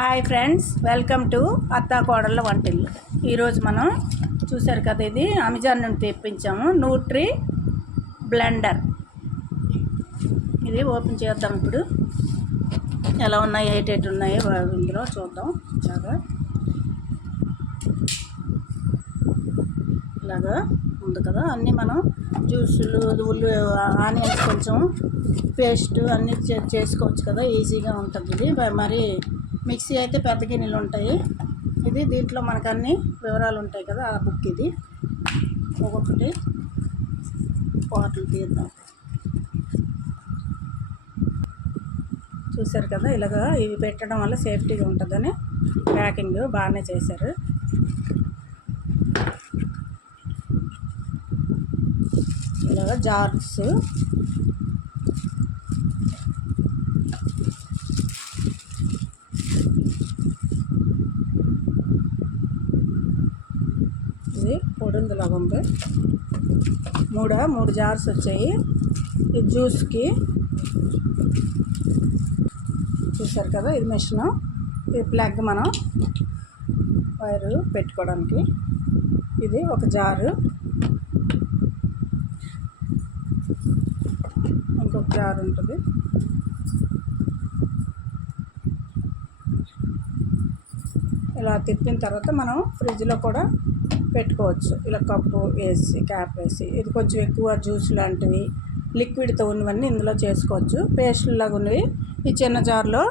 Hi friends, welcome to అత్తా కోడళ్ళ వంటిల్లు. ఈరోజు మనం చూసారు కదా, ఇది అమెజాన్ నుండి తెప్పించాము న్యూట్రీ బ్లెండర్. ఇది ఓపెన్ చేద్దాం. ఇప్పుడు ఎలా ఉన్నాయి, ఏటేటి ఉన్నాయో ఇందులో చూద్దాం. ఇలాగా ఉంది కదా, అన్నీ మనం జ్యూసులు, ఆనియన్స్ కొంచెం పేస్ట్ అన్నీ చేసుకోవచ్చు కదా, ఈజీగా ఉంటుంది. ఇది మరి మిక్సీ అయితే పెద్ద గిన్నెలు ఉంటాయి. ఇది దీంట్లో మనకు అన్ని వివరాలు ఉంటాయి కదా, ఆ బుక్ ఇది. ఒక్కొక్కటి పాటలు తీద్దాం. చూసారు కదా, ఇలాగా ఇవి పెట్టడం వల్ల సేఫ్టీగా ఉంటుందని ప్యాకింగ్ బాగానే చేశారు. ఇలాగా జార్స్, ఇది పొడుందులాగా ఉంది. మూడు జార్స్ వచ్చాయి. ఈ జ్యూస్కి చూసారు కదా, ఇది మెషిన్, ఇది ప్లగ్, మనం వైరు పెట్టుకోవడానికి. ఇది ఒక జారు, ఇంకొక జార్ ఉంటుంది. ఇలా తిప్పిన తర్వాత మనం ఫ్రిడ్జ్లో కూడా పెట్టుకోవచ్చు. ఇలా కప్పు వేసి, క్యాప్ వేసి. ఇది కొంచెం ఎక్కువ జ్యూస్ లాంటివి, లిక్విడ్తో ఉన్నవన్నీ ఇందులో చేసుకోవచ్చు. పేస్ట్ లాగా ఉన్నవి ఈ చిన్న జార్లో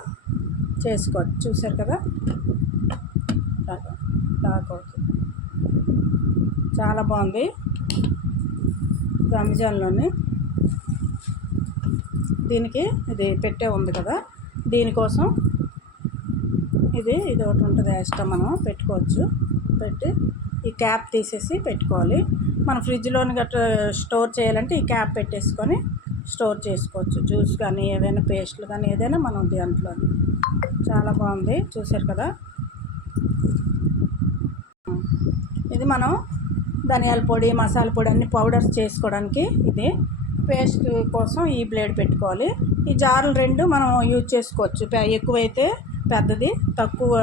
చేసుకోవచ్చు. చూసారు కదా, లాక్ అవుతుంది. చాలా బాగుంది. ఇది అమెజాన్లోని. దీనికి ఇది పెట్టే ఉంది కదా, దీనికోసం ఇది ఒకటి ఉంటుంది ఎక్స్ట్రా, మనం పెట్టుకోవచ్చు. పెట్టి ఈ క్యాప్ తీసేసి పెట్టుకోవాలి. మనం ఫ్రిడ్జ్లోని గట్రా స్టోర్ చేయాలంటే ఈ క్యాప్ పెట్టేసుకొని స్టోర్ చేసుకోవచ్చు. జ్యూస్ కానీ, ఏదైనా పేస్ట్లు కానీ, ఏదైనా మనం దాంట్లో. చాలా బాగుంది. చూసారు కదా, ఇది మనం ధనియాల పొడి, మసాలా పొడి అన్ని పౌడర్స్ చేసుకోవడానికి. ఇది పేస్ట్ కోసం ఈ బ్లేడ్ పెట్టుకోవాలి. ఈ జార్లు రెండు మనం యూజ్ చేసుకోవచ్చు. ఎక్కువైతే పెద్దది, తక్కువ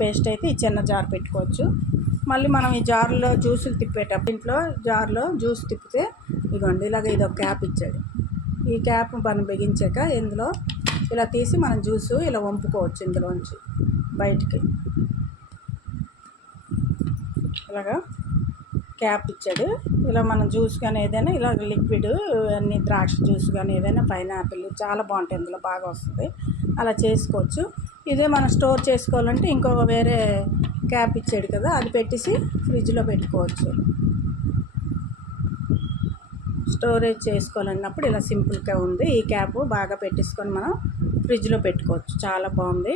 పేస్ట్ అయితే ఈ చిన్న జార్ పెట్టుకోవచ్చు. మళ్ళీ మనం ఈ జార్లో జ్యూసులు తిప్పేటప్పుడు, ఇంట్లో జార్లో జ్యూస్ తిప్పితే ఇదిగోండి ఇలాగ ఇది ఒక క్యాప్ ఇచ్చాడు. ఈ క్యాప్ మనం బిగించాక ఇందులో ఇలా తీసి మనం జ్యూసు ఇలా వంపుకోవచ్చు. ఇందులోంచి బయటికి ఇలాగా క్యాప్ ఇచ్చాడు. ఇలా మనం జ్యూస్ కానీ, ఏదైనా ఇలా లిక్విడ్ అన్ని, ద్రాక్ష జ్యూస్ కానీ, ఏదైనా పైనాపిల్, చాలా బాగుంటాయి, ఇందులో బాగా వస్తుంది. అలా చేసుకోవచ్చు. ఇదే మనం స్టోర్ చేసుకోవాలంటే ఇంకో వేరే క్యాప్ ఇచ్చాడు కదా, అది పెట్టేసి ఫ్రిడ్జ్లో పెట్టుకోవచ్చు. స్టోరేజ్ చేసుకోవాలన్నప్పుడు ఇలా సింపుల్గా ఉంది. ఈ క్యాప్ బాగా పెట్టేసుకొని మనం ఫ్రిడ్జ్లో పెట్టుకోవచ్చు. చాలా బాగుంది.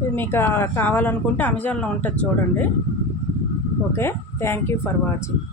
ఇది మీకు కావాలనుకుంటే అమెజాన్లో ఉంటుంది, చూడండి. Okay, thank you for watching.